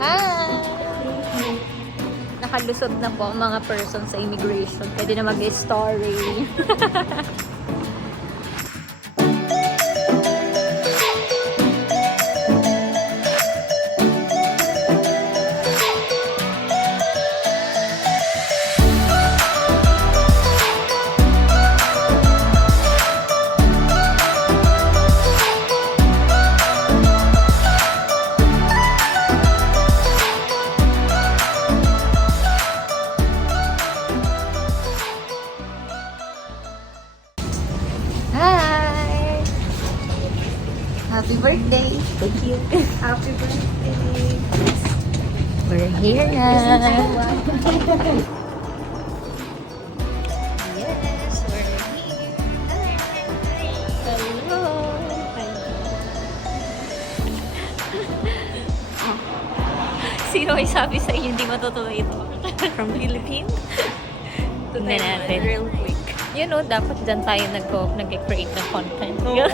Hi! Nakalusot na po ang mga person sa immigration. Pwede na mag-story. Hi! Happy birthday! Thank you! Happy birthday! We're here na! Yes, we're here! Hi! Hello! Sino ay sabi sa inyo hindi matutuloy ito? From Philippines? Tignan natin. Real quick. You know, dapat dyan tayo nag-create ng content. Oo.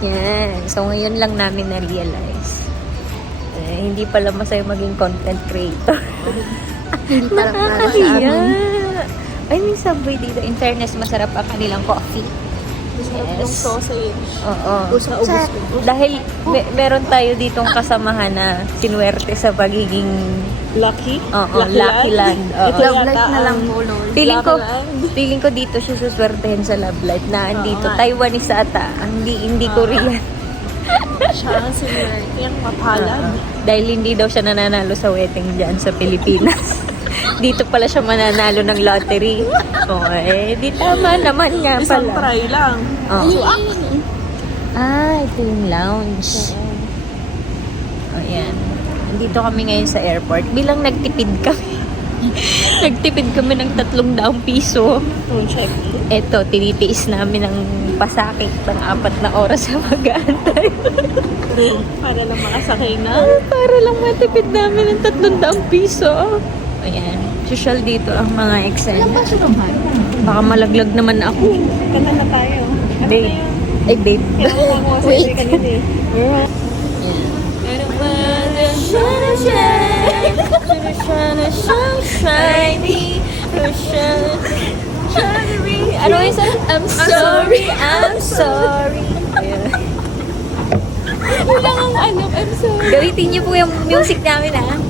Yan. So, ngayon lang namin na-realize. Hindi pala masaya maging content creator. Hindi parang para sa amin. Ay, may Subway dito. In fairness, masarap ang kanilang coffee. Masarap Yes. yung sausage. Oo. Ubus ko. Dahil meron tayo ditong kasamahan na sinuwerte sa pagiging Lucky? Lucky Land. Oo. Love life na lang mo, Lord. Feeling ko dito siya suswertehin sa love life na andito. nga. Taiwanese ata. Hindi Korean. Siya ang sinuwerte. Yung mapalad. Dahil hindi daw siya nananalo sa wedding dyan sa Pilipinas. Dito pala siya mananalo ng lottery. Okay, di tama naman nga Isang pala. try lang. Oo. Ito yung lounge. Ayan. Nandito kami ngayon sa airport. Bilang nagtipid kami. Nagtipid kami ng 300 piso. Check. Eto, tinitiis namin ng pasakit ng 4 na oras sa mag-aantay. Para lang makasakay na. Para lang matipid namin ng 300 piso. Ayan. Social dito ang mga eksena. Baka malaglag naman ako. Kanta na tayo. Ano Babe. na yun? Ay, babe. Kailangan mo kasi kanina eh. Ano yung isa? I'm sorry. Wala kang ano, I'm sorry. Gamitin niyo po yung music namin, ha?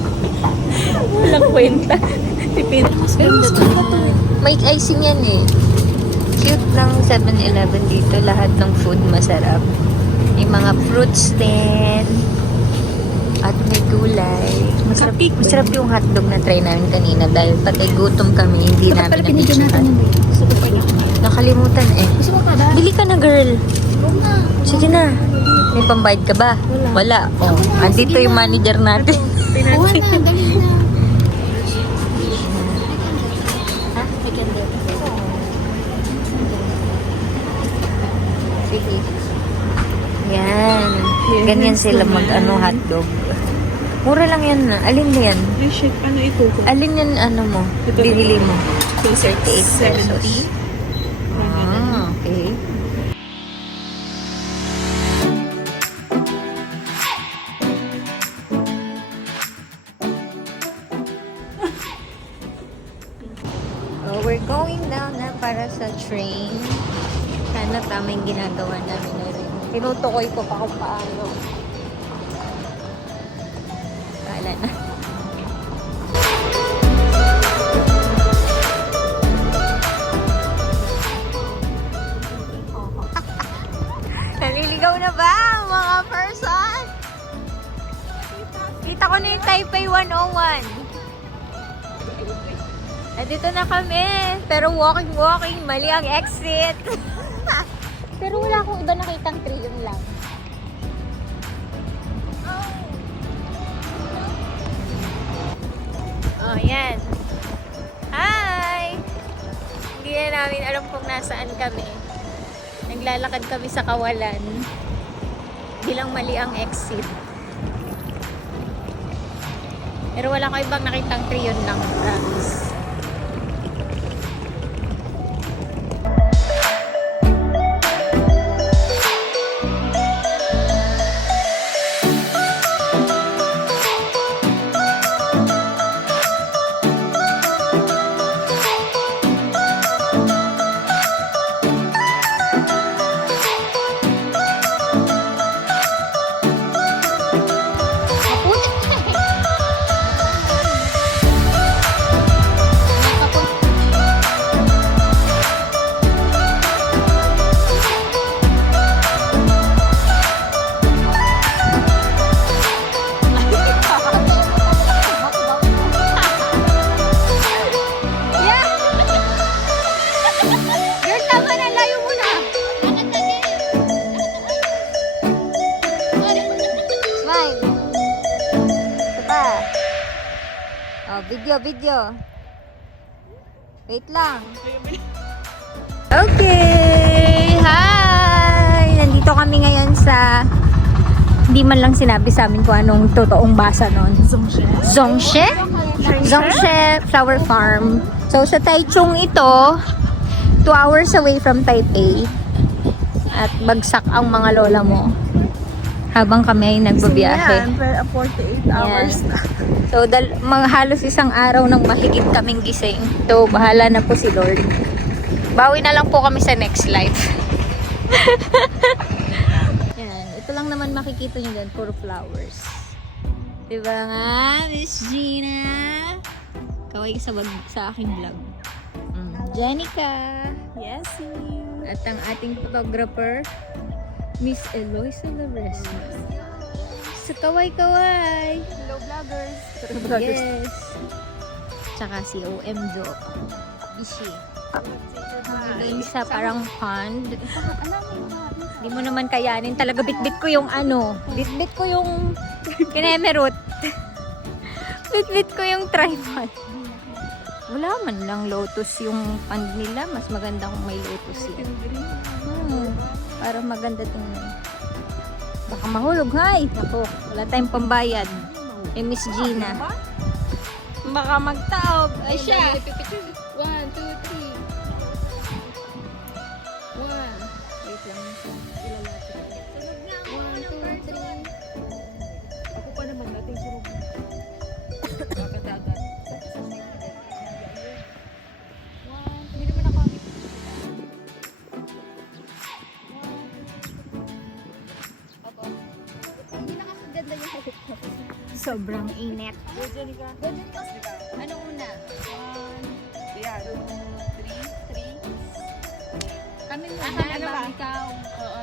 Walang kwenta. Tipid. May icing yan, eh. Cute ng 7-Eleven dito. Lahat ng food masarap. May mga fruits din. At may gulay. Masarap yung hotdog na try namin kanina dahil pati gutom kami, hindi namin na-picturean. Nakalimutan eh. Gusto mo pa ba? Bili ka na, girl. Sige na. May pambayad ka ba? Wala. Oh, andito yung manager natin. Kuha na, dali na. Sige. Yan. Ganyan sila mag-ano hotdog. Mura lang yan na. Alin na yan? Ay, shit. Ano ito? Alin yan ano mo? Ito. Bibili mo? 38 pesos. Okay. Oh, we're going down na para sa train. Sana tama yung ginagawa namin na rin. Tinutukoy ko pa kung paano. Kala na. Naliligaw na ba ang mga person? Kita ko na yung Taipei 101. Nandito na kami. Pero walking. Mali ang exit. Pero wala akong iba nakitang tree. Yun lang. Oh, yan. Hi! Hindi na namin alam kung nasaan kami. Naglalakad kami sa kawalan. Bilang mali ang exit. Pero wala ko ibang nakitang tree. Yun lang. Promise. Oh, video. Wait lang. Okay! Hi! Nandito kami ngayon sa... Hindi man lang sinabi sa amin kung anong totoong basa nun. Zongshe? Zongshe Flower Farm. So, sa Taichung ito, 2 hours away from Taipei. At bagsak ang mga lola mo. Habang kami ay nagbabiyahe. Yan, pero 48 hours na. So, mga halos isang araw nang mahigit kaming gising. So, bahala na po si Lord. Bawi na lang po kami sa next life. Yan. Ito lang naman makikita nyo dyan. Puro flowers. Diba nga, Miss Gina? Kaway ka sa aking vlog. Jenica. Yes, At ang ating photographer, Miss Eloisa Laresma. Sa kaway-kaway. hello vloggers. Yes. Tsaka si OM Jo. Ishi. Doon sa parang pond. Hindi mo naman kayanin. Talaga bitbit ko yung Bitbit ko yung kinemerut. Bitbit ko yung tripod. Wala man lang lotus yung pond nila. Mas maganda kung may lotus yan. Para maganda tingnan. Baka mahulog, hay! Ako, wala tayong pambayad. Eh, Miss Gina. Baka magtaob. Ay, siya! 1, 2, 3. 1. Wait lang. Ilalapit. Sunog na. 1, 2, 3. Ako pa naman natin sunog. Dagat. Hindi naman ako. Hindi na kasi ganda yung halik ko. Sobrang init. Go, Jenica. Ano una? 1, 3. Kami muna, Ano ba? bago ikaw.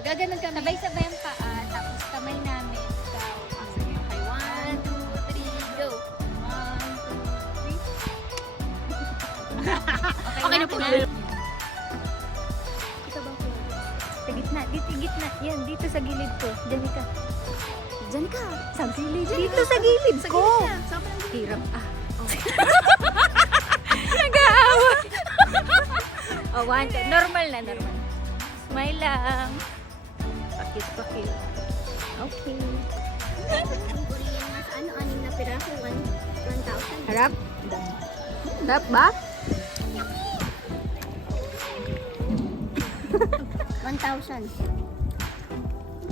Gaganon kami. Sabay-sabay ang paa, tapos kamay namin. Ikaw. Sige. Okay, 1, 2, 3, go! 1, 2, 3. Okay na po. Ito ba? Sa gitna, dito gitna. Yan, dito sa gilid ko. Janika. Diyan ka. Sa gilid. Dito sa gilid ko. Sama lang. Hirap. Nag-aawa. Oh, 1, 2. Normal na, normal. Smile lang. Pakit. Okay. Ang Korean na sa ano, 6 na piraso. 1,000. Harap. Harap ba? 1,000.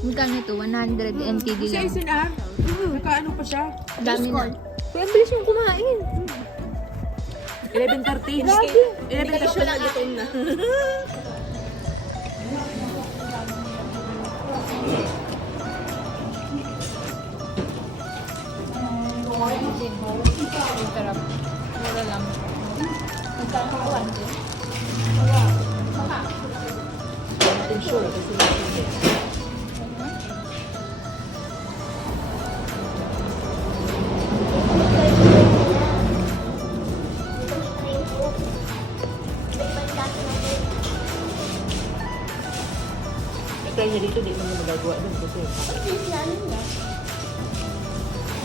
Magkano ito? 100 NTD Kasi lang. isin nakaano pa siya. Dami na. Kaya ang bilis yung kumain. 11:30. 11:30 na gutom na. Sarap. Mura lang. Magkano ko? Natin sure kasi kaya niya dito, di mo na magagawa doon kasi.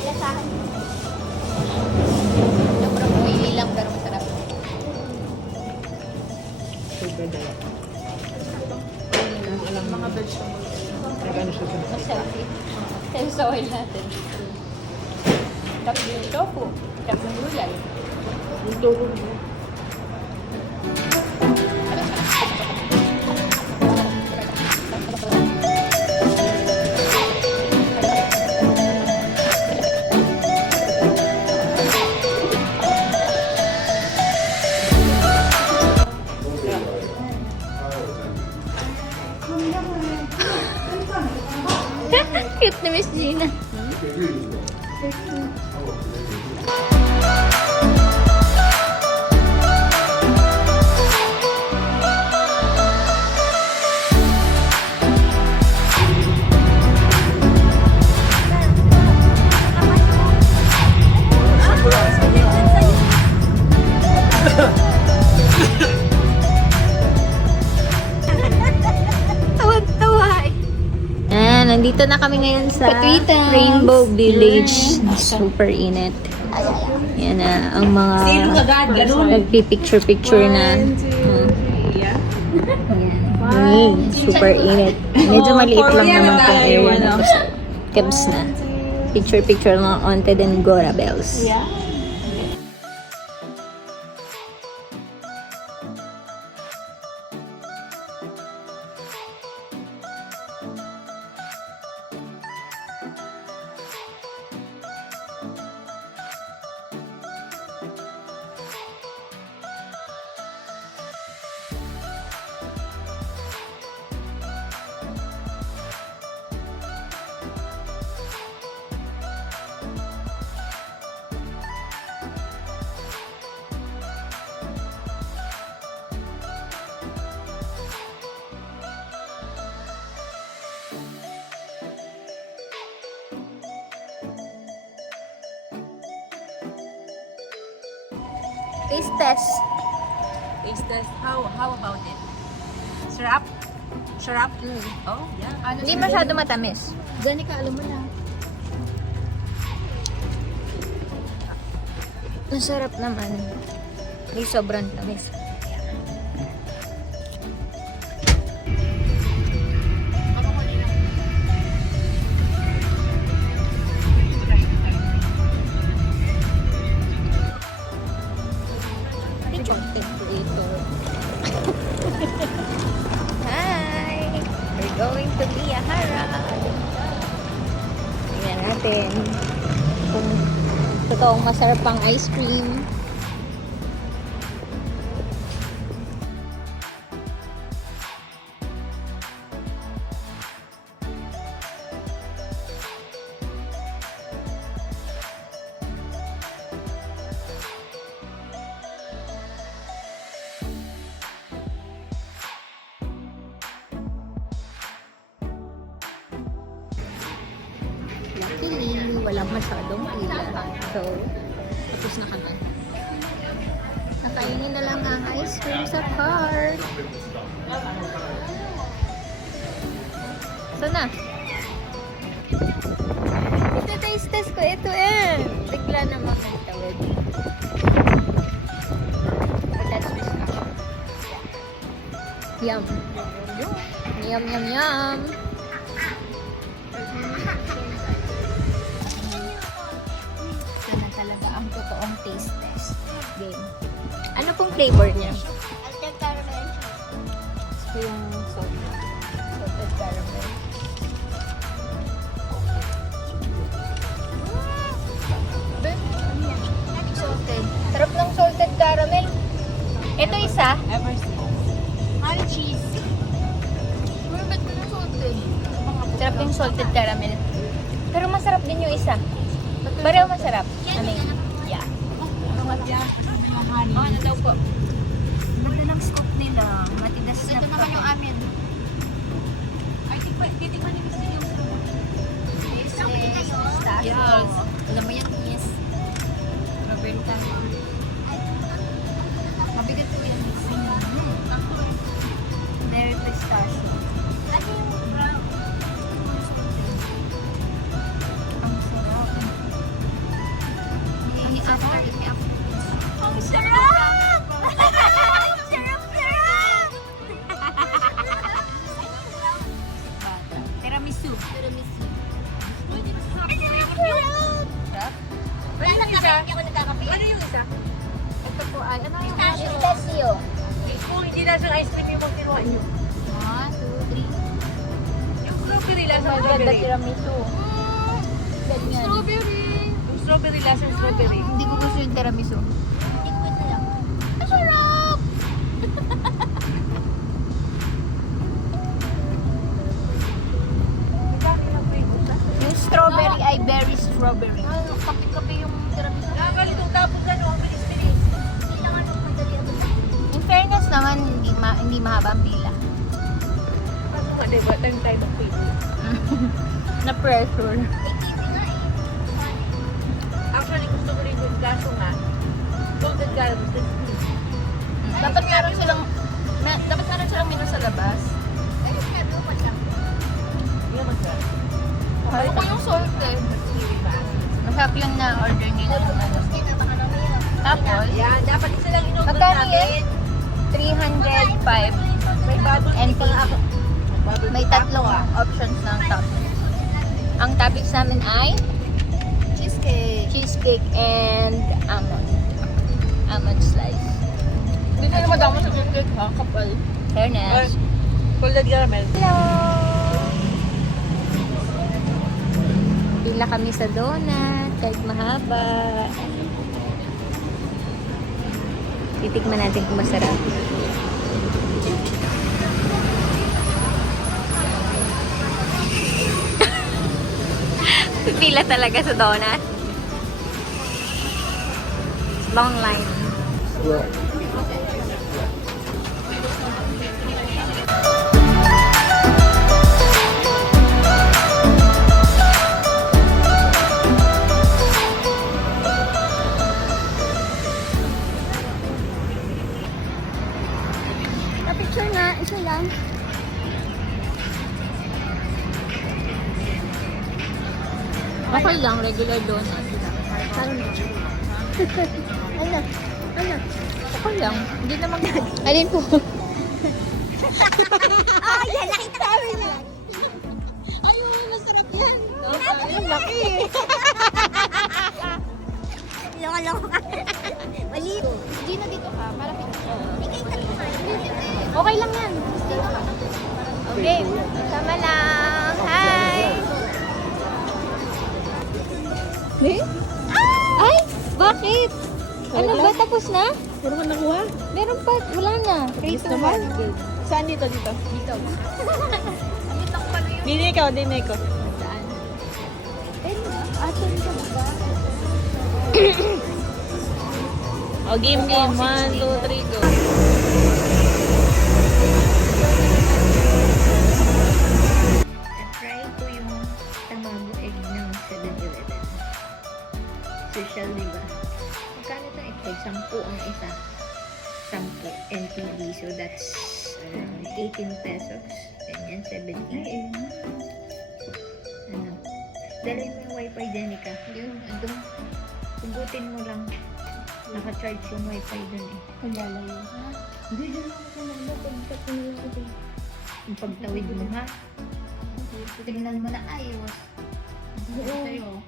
Lasahan. Sobrang oily lang pero masarap. Super diet. Alam mga vegetables. Nag-ano siya sa Mas healthy. Kaya sa oil natin. Tapos yung tofu. Tapos yung gulay. yung tofu mo. Cute na Miss Gina. Tawag-tawa eh. Nandito na kami ngayon sa Patwita. Rainbow Village. Super init. Yan na, ang mga nagpipicture-picture na. Yeah. Super init. Medyo maliit lang naman tong area na to. Kebs na. Picture-picture mga Haunted and Gora Bells. Yeah. Taste test. Taste test. How about it? Syrup? Syrup? Oh, yeah. Hindi masyado matamis. Gani ka, alam mo na. Masarap naman. Hindi sobrang tamis. Hi! We're going to Biyahara. Tingnan natin kung totoong masarap ang ice cream. Luckily, walang masyadong pila. So, tapos na kami. Nakainin na lang ang ice cream sa car. Sana? Ito taste test ko. Ito bigla namang nagtawid. But that's just now. Yum. Yum, yum, yum. Ito na talaga ang totoong taste test game. Ano pong flavor niya? Alter caramel. Ito yung salted caramel. Salted. Sarap ng salted caramel. Ito isa. Ever seen? Honey cheese. Ba't mo na salted? Sarap yung salted caramel. Pero masarap din yung isa. Pareho masarap. Yeah. Ano daw po? Ganda ng scoop nila. Matigas na Ito naman yung amin. I think titikman ni Mr. yung This Sarap din kayo. pistachios. Alam mo yan, yes. Strawberry tayo. Mabigat po yan. Very pistachio. Ano yung brown? Ang sarap. May after. Ang sarap! Sarap! Tiramisu. Tiramisu. Sarap. Wala lang kape, hindi ako nagkakape. Ano yung isa? Ito po ay, ano yung Pistachio. pistachio? Kung hindi na siyang ice cream yung kinuha niyo. 1, 2, 3. Yung strawberry Oh lasang my God, the strawberry. tiramisu. Ganyan. Yung strawberry lasang strawberry. Hindi ko gusto yung tiramisu. Liquid na lang. Masarap! Yung strawberry ay berry strawberry. Kape-kape yung tiramisu. Nakakalitong tapos ano, ang bilis-bilis. Hindi lang ano, madali ako. In fairness naman, hindi mahaba ang pila. Kaso nga, diba? Time tayo mag-pay. Na pressure. May TV nga eh. Actually, gusto ko rin yung kaso nga. Salted caramel. Dapat meron silang menu sa labas. Ay, sinabi ko pa siya. Hindi naman ka. Ayoko yung salted. Masarap yung na-order nila. Tapos, Yan, dapat isa lang inuutot magkano namin. yun? 305 May bago NT. May tatlong options ng toppings. Ang toppings namin ay cheesecake and almond slice. Dito na madama sa cake ha, kapal. Fairness. Kulad caramel. Hello! Pila kami sa donut, kahit mahaba. Titikman natin kung masarap. Pila talaga sa donut. Long line. Pa-picture nga, isa lang. Okay lang, regular donut. Ano? Ano? Okay lang. Hindi naman. Alin po? Ah, yan! Nakita ko na! Ayun, masarap yan! Ang laki! Loko-loko ka. Mali. Gino, dito ka. Para ikay ka Okay lang yan. Okay. Sama lang. Hi! Ay! Bakit? Ano ba? Tapos na? Puro ka nakuha? Meron pa. Wala na. Yes naman. Saan dito? Dito. Dito. Dini ikaw, dini ko. Saan? Atin ka ba? O, game. 1, 2, 3, go. Try ko yung tamago egg ng 7-Eleven. Social, diba? Magkano itong egg? 10 ang isa. 10 NTD. So that's around 18 pesos. Ganyan, 70. Ano? Dalhin mo yung wifi, Jenica. Yun, doon. Subutin mo lang. Naka-charge yung wifi dun eh. Kundala yun. Hindi, dun ako sa mga pagkat mo lang ako. Yung pagtawid mo ha. Tingnan mo na ayos. Sa'yo.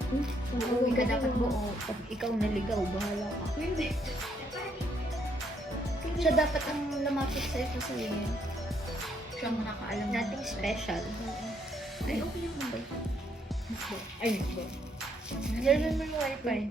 Uuwi ka dapat buo. Pag ikaw naligaw, bahala ka. Hindi. Siya dapat ang lumapit sa'yo kasi siya ang nakaalam. Nothing special. Ay, okay lang ba? Ay, nakbo. Learn mo yung wifi.